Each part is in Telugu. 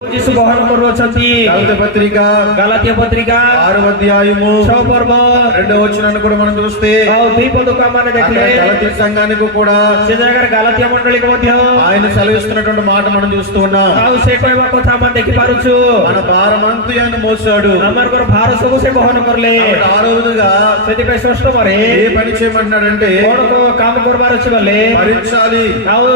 ଯୀଶୁ ବହନ କରୁଅଛନ୍ତି। ଗଲାତୀୟ ପତ୍ରିକା 6వ అధ్యాయము 6వ ପର୍ବ 2వ వచనాన్ని కూడా మనం చూస్తే ଆଉ 2 ପଦକୁ ଆମେ ଦେଖିଲେ గలతీ సంఘానికి కూడా ସେ ଜାଗାରେ ଗାଲାତୀୟ ମଣ୍ଡଳୀକୁ ମଧ୍ୟ ఆయన సెలవిస్తున్నటువంటి మాట మనం చూస్తూ ఉన్నాం। ଆଉ ସେ କହିବା କଥା ଆମେ ଦେଖି ପାରୁଛୁ। మన భారమంతా ఆయన మోసాడు, ଆମଙ୍କର ଭାର ସବୁ ସେ ବହନ କଲେ। ఆరవదిగా ସେଥିପାଇଁ ଷଷ୍ଠମରେ ఏ పని చేయమంటున్నాడంటే କଣ କାମ କରିବାର ଅଛି ବୋଲେ భరించాలి, ଆଉ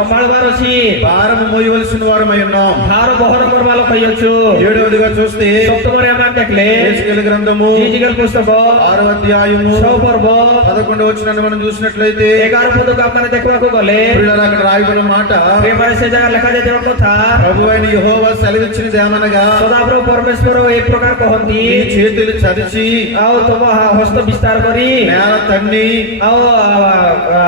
ସମ୍ଭାଳିବାର ଅଛି, భారము మోయవలసిన వారమై ఉన్నాం। ଭାର ବହନ କରିବା ଲୋକ ହେଇଛୁ। 7వదిగా చూస్తే ସପ୍ତମରେ ଆମେ ଦେଖିଲେ యెహెజ్కేలు గ్రంథము ఈజికేల్ పుస్తକ 6వ అధ్యాయము 6వ పర్ବ 11వ వచనాన్ని మనం చూసినట్లయితే 11 పదకు ଆମେ ଦେଖିବାକୁ గଲେ ప్రియులారా, అక్కడ రాయబడిన మాట ప్రేమରେ ସେ ଜାଗା ଲେଖାଯାଇଥିବା କଥା ప్రభువైన యెహోవా సెలవిచ్చినది ఏమనగా, ସଦାପ୍ରଭୁ ପରମେଶ୍ୱର ଏ ପ୍ରକାର କହନ୍ତି, నీ చేతులు చరిచి ଆଉ ତମ ହସ୍ତ ବିସ୍ତାର କରି నేల తన్ని ଆଉ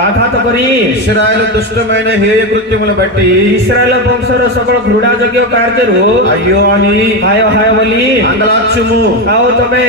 ଆଘାତ କରି ఇశ్రాయేలు దుష్టమైన హేయ కృత్యములు బట్టి ଇସ୍ରାଏଲ ବଂଶର ସକଳ ଘୃଣା ଯୋଗ୍ୟ କାର୍ଯ୍ୟରୁ అయ్యో అని ହାୟ ହାୟ ବୋଲି అంగలార్చుము, ଆଉ ତମେ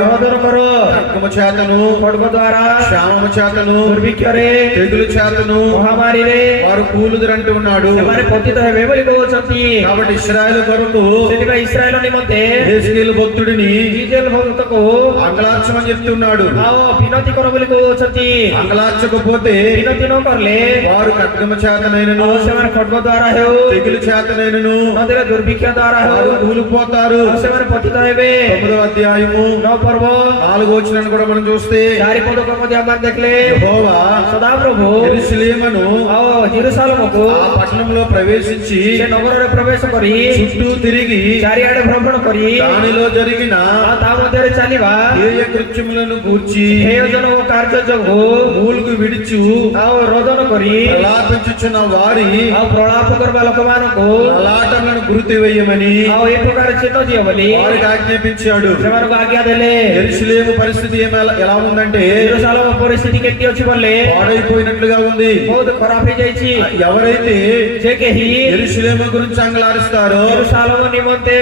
ରୋଦନ କର। ఖడ్గము చేతను ଖడ్ଗ ଦ୍ୱାରା క్షామము చేతను ଦୁର୍ଭିକ୍ଷରେ తెగులు చేతను ମହାମାରୀରେ వారు కూలుదురంటూ ఉన్నాడు। ସେମାନେ ପତିତ ହେବେ ବୋଲି କହୁଛନ୍ତି। కాబట్టి ఇశ్రాయేలు కొరకు ସେଥିପାଇଁ ଇସ୍ରାଏଲ ନିମନ୍ତେ యెహెజ్కేలు భక్తుడిని ଇଜିକେଲ ଭକ୍ତକୁ అంగలార్చమని చెప్తున్నాడు। ଆଉ ବିନତି କର ବୋଲି କହୁଛନ୍ତି। అంగలార్చకపోతే ବିନତି ନ କଲେ వారు ఖడ్గము చేతనైనను ଆଉ ସେମାନେ ଖడ్ଗ ଦ୍ୱାରା ହେଉ తెగులు చేతనైనను ନଦୀରେ ଦୁର୍ଭିକ୍ଷ ଦ୍ୱାରା వారు ହେଉ కూలిపోతారు। ଆଉ ସେମାନେ ପତିତ ହେବେ। 9వ అధ్యాయము 9 ପର୍ବ 4వ వచనాన్ని కూడా మనం చూస్తే 4 ପଦକୁ ମଧ୍ୟ ଆମେ ଦେଖିଲେ యెహోవా ସଦାପ୍ରଭୁ యెరూషలేమును ଆଉ ଜେରୁସାଲେମକୁ ఆ పట్టణంలో ప్రవేశించి ସେ ନଗରରେ ପ୍ରବେଶ କରି చుట్టూ తిరిగి ଚାରିଆଡେ ଭ୍ରମଣ କରି దానిలో జరిగిన ଆଉ ତା ମଧ୍ୟରେ ଚାଲିବା హేయ కృత్యములను గూర్చి ହେୟଜନ ଓ କାର୍ଯ୍ୟ ଯୋଗୁ మూలుగు విడిచు ଆଉ ରୋଦନ କରି ప్రలాపించుచున్న వారి ଆଉ ପ୍ରଳାପ କରିବା ଲୋକମାନଙ୍କୁ లలాటములను గుర్తు వేయమని ଆଉ ଏ ପ୍ରକାର ଚିହ୍ନ ଦିଅ ବୋଲି వారికి ఆజ్ఞాపించాడు। ସେମାନଙ୍କୁ ଆଜ୍ଞା ଦେଲେ। యెరూషలేము పరిస్థితి ఎలా ఉందంటే ଜେରୁସାଲେମ ପରିସ୍ଥିତି କେମିତି ଅଛି ବୋଲେ పాడైపోయినట్లుగా ఉంది। ବହୁତ ଖରାପ ହେଇଯାଇଛି। ఎవరైతే ଯେ କେହି యెరూషలేము గురించి అంగలారుస్తారో ଜେରୁସାଲେମ ନିମନ୍ତେ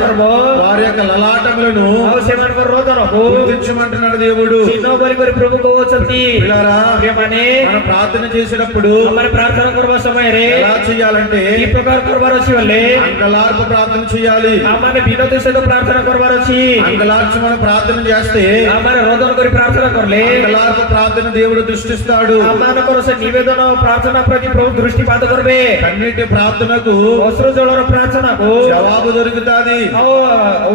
କରିବ వారి యొక్క లలాటములను ଆଉ ସେମାନଙ୍କର ରୋଦନକୁ గుర్తించమంటున్నాడు దేవుడు। ଚିହ୍ନ କରି କରି ପ୍ରଭୁ କହୁଛନ୍ତି। పిల్లారా, ପ୍ରିୟମାନେ, మనం ప్రార్థన చేసేటప్పుడు ଆମେ ପ୍ରାର୍ଥନା କରିବା ସମୟରେ ఎలా చేయాలంటే କି ପ୍ରକାର କରିବାର ଅଛି ବୋଲେ అంగలార్పు ప్రార్థన చేయాలి। ଆମେ ବିନତି ସହିତ ପ୍ରାର୍ଥନା କରିବାର ଅଛି। అంగలార్చి మనం ప్రార్థన చేస్తే ଆମେ ରୋଦନ କରି ପ୍ରାର୍ଥନା କଲେ అంగలార్పు ప్రార్థన దేవుడు దృష్టిస్తాడు। ଆମମାନଙ୍କର ସେ ନିବେଦନ ପ୍ରାର୍ଥନା ପ୍ରତି ପ୍ରଭୁ ଦୃଷ୍ଟିପାତ କରିବେ। కన్నీటి ప్రార్థనకు ଅଶ୍ରୁ ଜଳର ପ୍ରାର୍ଥନାକୁ జవాబు దొరుకుతాది। ଆଉ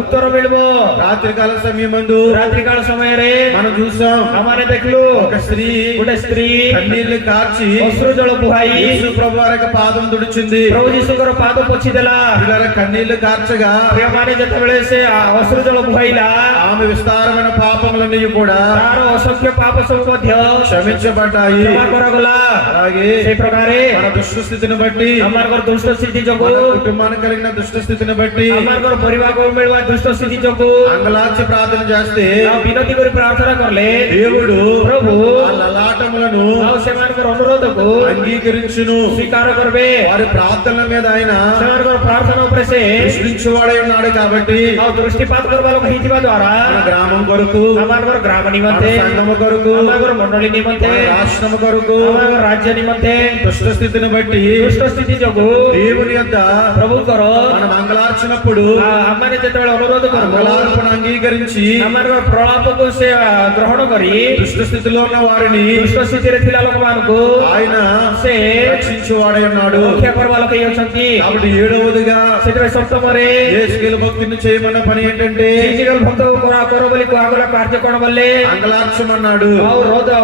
ଉତ୍ତର ମିଳିବ। రాత్రికాల సమయమందు ରାତ୍ରିକାଳ ସମୟରେ మనం చూసాం, ଆମମାନେ ଦେଖିଲୁ ఒక స్త్రీ ଗୋଟେ ସ୍ତ୍ରୀ కన్నీళ్లు కార్చి ଅଶ୍ରୁ ଜଳ ବୁହାଇ యేసు ప్రభు వారి యొక్క పాదం తుడిచింది। ପ୍ରଭୁ ଯୀଶୁଙ୍କର ପାଦ ପୋଛି ଦେଲା। పిల్లల కన్నీళ్లు కార్చగా ପ୍ରିୟମାନେ, ଯେତେବେଳେ ସେ ଅଶ୍ରୁ ଜଳ ବୁହାଇଲା, ఆమె విస్తారమైన పాపములన్నీ కూడా ତାର ଅସଂଖ୍ୟ ପାପ ସବୁ ମଧ୍ୟ క్షమించబడ్డాయి। କ୍ଷମା କରାଗଲା। అలాగే ସେଇ ପ୍ରକାରେ మన దుష్ట స్థితిని బట్టి, ଆମମାନଙ୍କର ଦୁଷ୍ଟ ସ୍ଥିତି ଯୋଗୁ, మన కుటుంబానికి కలిగిన దుష్ట స్థితిని బట్టి ଆମମାନଙ୍କର ପରିବାରକୁ ମିଳୁଥିବା ଦୁଷ୍ଟ ସ୍ଥିତି ଯୋଗୁ అంగలార్చి ప్రార్థన చేస్తే ଆଉ ବିନତି କରି ପ୍ରାର୍ଥନା କଲେ దేవుడు ପ୍ରଭୁ ఆ లలాటములను ଆଉ ସେମାନଙ୍କର ଅନୁରୋଧକୁ అంగీకరించును। ସ୍ୱୀକାର କରିବେ। వారి ప్రార్థనల మీద ఆయన ସେମାନଙ୍କର ପ୍ରାର୍ଥନା ଉପରେ ସେ దృష్టించువాడై ఉన్నాడు। కాబట్టి ଆଉ ଦୃଷ୍ଟିପାତ କରିବା ଲୋକ ହେଇଥିବା ଦ୍ୱାରା మన గ్రామం కొరకు, ଆମମାନଙ୍କର ଗ୍ରାମ మన ନିମନ୍ତେ, సంఘము కొరకు, ଆମମାନଙ୍କର ମଣ୍ଡଳୀ ନିମନ୍ତେ, మన రాష్ట్రం కొరకు ଆମମାନଙ୍କର ରାଜ୍ୟ ନିମନ୍ତେ దుష్ట స్థితిని బట్టి ଦୁଷ୍ଟ ସ୍ଥିତି ଯୋଗୁ దేవుని యొక్క ପ୍ରଭୁଙ୍କର మనం అంగలార్చినప్పుడు ଆମମାନେ ଯେତେବେଳେ ଅନୁରୋଧ କରିବୁ, అంగలార్పణ అంగీకరించి ଆମମାନଙ୍କର ପ୍ରଳାପକୁ ସେ ଗ୍ରହଣ କରି దుష్ట స్థితిలో ఉన్న వారిని ଦୁଷ୍ଟ ସ୍ଥିତିରେ ଥିଲା ଲୋକମାନଙ୍କୁ ఆయన ସେ రక్షించువాడై ఉన్నాడు। ରକ୍ଷା କରିବା ଲୋକ ହେଇଛନ୍ତି। కాబట్టి 7వదిగా ସେଥିପାଇଁ ସପ୍ତମରେ యేసుకేలు భక్తుని చేయమన్న పని ఏంటంటే ଫିଜିକାଲ ଭକ୍ତ କର ବୋଲି କୁହାଗଲା କାର୍ଯ୍ୟ କଣ ବୋଲେ అంగలార్చమన్నాడు। ଆଉ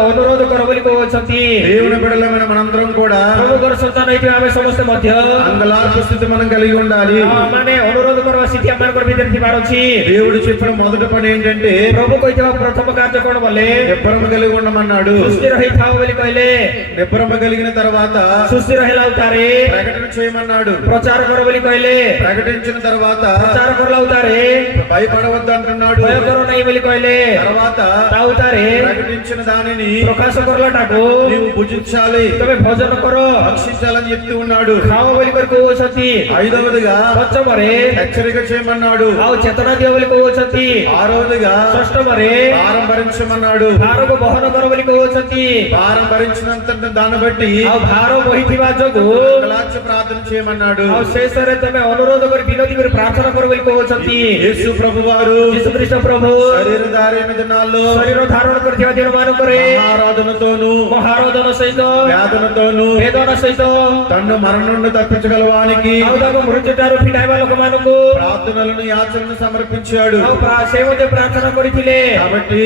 ଅନୁରୋଧ କର ବୋଲି କହୁଛନ୍ତି। దేవుని బిడ్డలమైన మనందరం కూడా ପ୍ରଭୁଙ୍କର ସନ୍ତାନ ହେଇଥିବା ଆମେ ସମସ୍ତେ ମଧ୍ୟ అంగలార్పు స్థితి మనం కలిగి ఉండాలి। ମାନେ ଅନୁରୋଧ କରିବା ସ୍ଥିତି ଆମମାନଙ୍କର ଭିତରେ ଥିବାର ଅଛି। దేవుడు చెప్పిన మొదటి పని ఏంటంటే ପ୍ରଭୁ କହିଥିବା ପ୍ରଥମ କାର୍ଯ୍ୟ କଣ ବୋଲେ నిబ్బరము కలిగి ఉండమన్నాడు। ସୁସ୍ଥିର ହେଇଥାଉ ବୋଲି କହିଲେ। నిబ్బరము కలిగిన తర్వాత ସୁସ୍ଥିର ହେଲା ଉତାରେ ప్రకటన చేయమన్నాడు। ପ୍ରଚାର କର ବୋଲି କହିଲେ। ప్రకటించిన తర్వాత ପ୍ରଚାର କରଲା ଉତାରେ భయపడవద్దు అంటున్నాడు। ଭୟ କର ନାହିଁ ବୋଲି କହିଲେ। తర్వాత ତା ଉତାରେ ప్రకటించిన దానిని ପ୍ରକାଶ କରଲାଟାକୁ నీవు భుజించాలి, ତମେ ଭୋଜନ କର, భక్షించాలని చెప్తూ ఉన్నాడు। ଖାଅ ବୋଲି କରି କହୁଛନ୍ତି। 5వదిగా ପଞ୍ଚମରେ హెచ్చరిక చేయమన్నాడు. ଆଉ ଚେତନା ଦିଅ ବୋଲି କହୁଛନ୍ତି। ఆరోదిగా ଷଷ୍ଠମରେ భారం భరించమన్నాడు. ଭାରକୁ ବହନ କର ବୋଲି କହୁଛନ୍ତି। భారం భరించినంత దాన్ని బట్టి ଆଉ ଭାର ବୋହିଥିବା ଯୋଗୁ కలాచ ప్రార్థన చేయమన్నాడు. ଆଉ ଶେଷରେ ତମେ ଅନୁରୋଧ କରି ବିନତି କରି ପ୍ରାର୍ଥନା କର ବୋଲି କହୁଛନ୍ତି। యేసు ప్రభువారు ଯୀଶୁଖ୍ରୀଷ୍ଟ ପ୍ରଭୁ శరీరధారి అయిన దినాల్లో ଶରୀର ଧାରଣ କରିଥିବା ଦିନ ମାନଙ୍କରେ ఆరాధనతోను ମହାରୋଦନ ସହିତ వేదనతోను ବେଦନା ସହିତ తన్ను మరణం నుండి తప్పించగలవానికి ଆଉ ତାକୁ ମୃତ୍ୟୁଠାରୁ ଫିଟାଇବା ଲୋକମାନଙ୍କୁ ప్రార్థనలను యాచనను సమర్పించాడు. ଆଉ ସେ ମଧ୍ୟ ପ୍ରାର୍ଥନା କରିଥିଲେ। కాబట్టి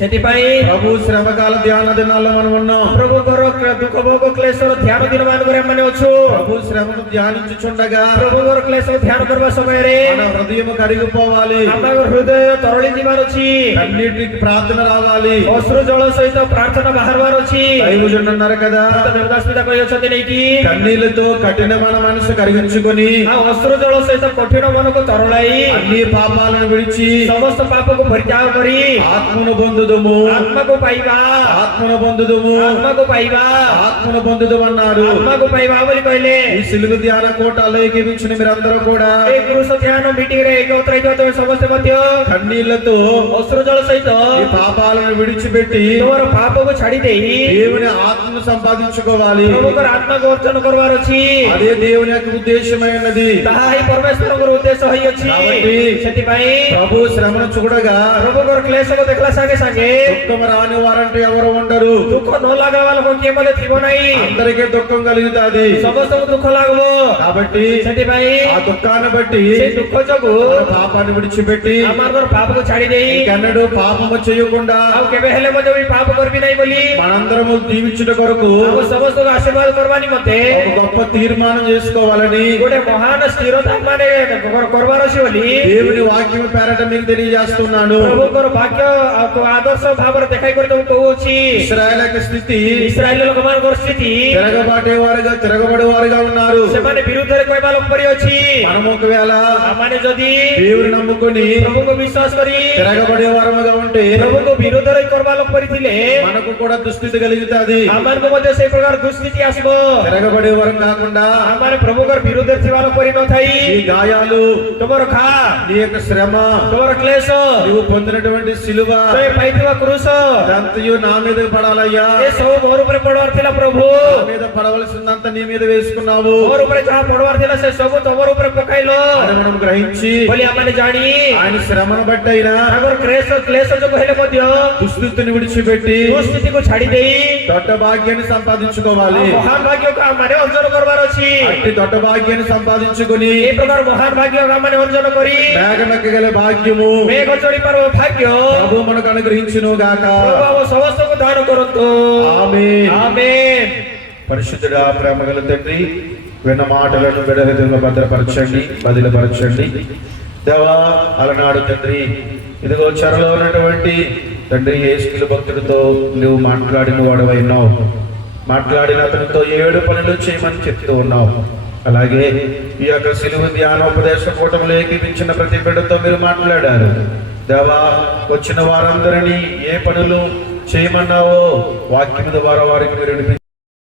ସେଥିପାଇଁ ప్రభు శ్రమకాల ధ్యాన దినాల్లో మనం ఉన్నాం. ପ୍ରଭୁଙ୍କର ଦୁଃଖ ଭୋଗ କ୍ଲେଶର ଧ୍ୟାନ ଦିନ ମାନଙ୍କରେ ଆମେ ଅଛୁ। ప్రభు శ్రమను ధ్యానించుచుండగా ପ୍ରଭୁଙ୍କର କ୍ଲେଶ ଧ୍ୟାନ କରିବା ସମୟରେ మన హృదయం కరిగిపోవాలి. ଆମର ହୃଦୟ ତରଳି ଯିବାର ଅଛି। కన్నీటికి ప్రార్థన రావాలి. ଅଶ୍ରୁ ଜଳ ସହିତ ପ୍ରାର୍ଥନା ବାହାରିବାର ଅଛି। దైవజనుడు అన్నారు కదా, ଦେବଦାସ ପିତା କହିଛନ୍ତି ନେଇକି కన్నీళ్లతో కఠినమైన మనసు కరిగించుకొని ଆଉ ଅଶ୍ରୁ ଜଳ ସହିତ କଠିନ ମନକୁ ତରଳାଇ అన్ని పాపాలను విడిచి ସମସ୍ତ ପାପକୁ ପରିତ୍ୟାଗ କରି ఆత్మను పొందుదుము, ଆତ୍ମାକୁ ପାଇବା, ఆత్మను పొందుదుము, ଆତ୍ମାକୁ ପାଇବା, ఆత్మను పొందుదుము అన్నారు. ଆତ୍ମାକୁ ପାଇବା ବୋଲି କହିଲେ। ఈ సిలువ ధ్యాన కోటాలో ఏకీపించిన మీరందరూ కూడా ଏ ପୁରୁଷ ଧ୍ୟାନ మీటింగ్ ରେ ଏକତ୍ର ହେଇଥିବା ତମେ ସମସ୍ତେ ମଧ୍ୟ కన్నీళ్లతో ଅଶ୍ରୁ ଜଳ ସହିତ ఈ పాపాలను విడిచిపెట్టి ତମର ପାପକୁ ଛାଡି ଦେଇ దేవుని ఆత్మను సంపాదించుకోవాలి. ପ୍ରଭୁଙ୍କର ଆତ୍ମାକୁ ଅର୍ଜନ କରିବାର ଅଛି। అదే దేవుని యొక్క ఉద్దేశమైనది. ତାହା ହିଁ ପରମେଶ୍ୱରଙ୍କର ଉଦ୍ଦେଶ୍ୟ ହୋଇଅଛି। కాబట్టి ସେଥିପାଇଁ ప్రభు శ్రమను చూడగా ପ୍ରଭୁଙ୍କର କ୍ଲେଶକୁ ଦେଖିଲା ସାଙ୍ଗେ ସାଙ୍ଗେ దుఃఖం రాని వారంటే ఎవరు ఉండరు. ଦୁଃଖ ନ ଲାଗିବା ଲୋକ କିଏ ମଧ୍ୟ ଥିବ ନାହିଁ। అందరికీ దుఃఖం కలుగుతాది. ସମସ୍ତଙ୍କୁ ଦୁଃଖ ଲାଗିବ। కాబట్టి ସେଥିପାଇଁ ఆ దుఃఖాన్ని బట్టి ସେ ଦୁଃଖ ଯୋଗୁ మన పాపాన్ని విడిచిపెట్టి ଆମର ପାପକୁ ଛାଡି ଦେଇ ఇంకెన్నడూ పాపము చేయకుండా ଆଉ କେବେ ହେଲେ ମଧ୍ୟ ବି ପାପ କରିବି ନାହିଁ ବୋଲି మనందరము దీవించుట కొరకు ଆଉ ସମସ୍ତଙ୍କୁ ଆଶୀର୍ବାଦ କରିବା ନିମନ୍ତେ ఒక గొప్ప తీర్మానం చేసుకోవాలని ଗୋଟେ ମହାନ ସ୍ଥିରତା ମାନେ କରିବାର ଅଛି ବୋଲି దేవుని వాక్యం పేరట మీకు తెలియజేస్తున్నాను. ପ୍ରଭୁଙ୍କର ବାକ୍ୟ ଆଦର୍ଶ ଭାବରେ ଦେଖାଇ କରି ତମକୁ କହୁଛି। ఇశ్రాయేల్ యొక్క స్థితి ଇସ୍ରାଏଲ ଲୋକମାନଙ୍କର ସ୍ଥିତି తిరగబడేవారుగా ఉన్నారు. ସେମାନେ ବିରୁଦ୍ଧରେ କହିବା ଲୋକ ପରି ଅଛି। మనము ఒకవేళ ଆମମାନେ ଯଦି దేవుని నమ్ముకొని ପ୍ରଭୁଙ୍କୁ ବିଶ୍ୱାସ କରି తిరగబడేవారముగా ఉంటే ପ୍ରଭୁଙ୍କୁ ବିରୋଧରେ କରିବା ଲୋକ ପରି ଥିଲେ మనకు కూడా దుస్థితి కలుగుతాది. ଆମମାନଙ୍କୁ ମଧ୍ୟ ସେଇ ପ୍ରକାର ଦୁଃସ୍ଥିତି ଆସିବ। తిరగబడేవారం కాకుండా ଆମମାନେ ପ୍ରଭୁଙ୍କର ବିରୁଦ୍ଧରେ ଥିବା ଲୋକ ପରି ନଥାଇ ఈ గాయాలు, ତମର ଘା, నీ యొక్క శ్రమ, ତମର କ୍ଲେଶ, నీవు పొందినటువంటి సిలువ ତମେ ପାଇଥିବା କୃଷ అదంతయు నా మీద పడాలయ్యా. ଏ ସବୁ ମୋର ଉପରେ ପଡବାର ଥିଲା ପ୍ରଭୁ। నా మీద పడవలసిందంత నీ మీద వేసుకున్నావు ମୋର ଉପରେ ଯାହା ପଡବାର ଥିଲା ସେ ସବୁ ତମର ଉପରେ ପକାଇଲ అని మనం గ్రహించి ବୋଲି ଆମମାନେ ଜାଣି ఆయన శ్రమను బట్టి అయినా ତାଙ୍କର କ୍ଲେଶ ଯୋଗ ହେଲେ ମଧ୍ୟ దుస్థితిని విడిచిపెట్టి ଦୁଃସ୍ଥିତିକୁ ଛାଡି ଦେଇ దొడ్డ భాగ్యాన్ని సంపాదించుకోవాలి. ମହାନ ଭାଗ୍ୟକୁ ଆମମାନେ ଅର୍ଜନ କରିବାର ଅଛି। అట్టి దొడ్డ భాగ్యాన్ని సంపాదించుకొని ଏ ପ୍ରକାର ମହାନ ଭାଗ୍ୟ ଆମମାନେ ଅର୍ଜନ କରି మేఘమెక్కగల భాగ్యము ମେଘ ଚଢିବାର ଭାଗ୍ୟ ప్రభు మనకు అనుగ్రహించును గాక. ପ୍ରଭୁ ଆମ ସମସ୍ତଙ୍କୁ ଦାନ କରନ୍ତୁ। ఆమేన్. ఆమేన్। పరిశుద్ధుడా, ప్రేమగల తండ్రి, విన్న మాటలను బిడ్డల భద్రపరచండి, బదిలపరచండి. దేవా, అలనాడు తండ్రి, ఇదిగో చెరలో ఉన్నటువంటి తండ్రి యేసుక్రీస్తు భక్తుడితో నువ్వు మాట్లాడిన వాడవైనావు. మాట్లాడిన అతనితో 7 పనులు చేయమని చెప్తూ ఉన్నావు. అలాగే ఈ యొక్క సిలువ ధ్యానోపదేశ కూటమిలో ఏకీపించిన ప్రతి బిడ్డతో మీరు మాట్లాడారు. దేవా, వచ్చిన వారందరినీ ఏ పనులు చేయమన్నావో వాక్యం ద్వారా వారికి మీరు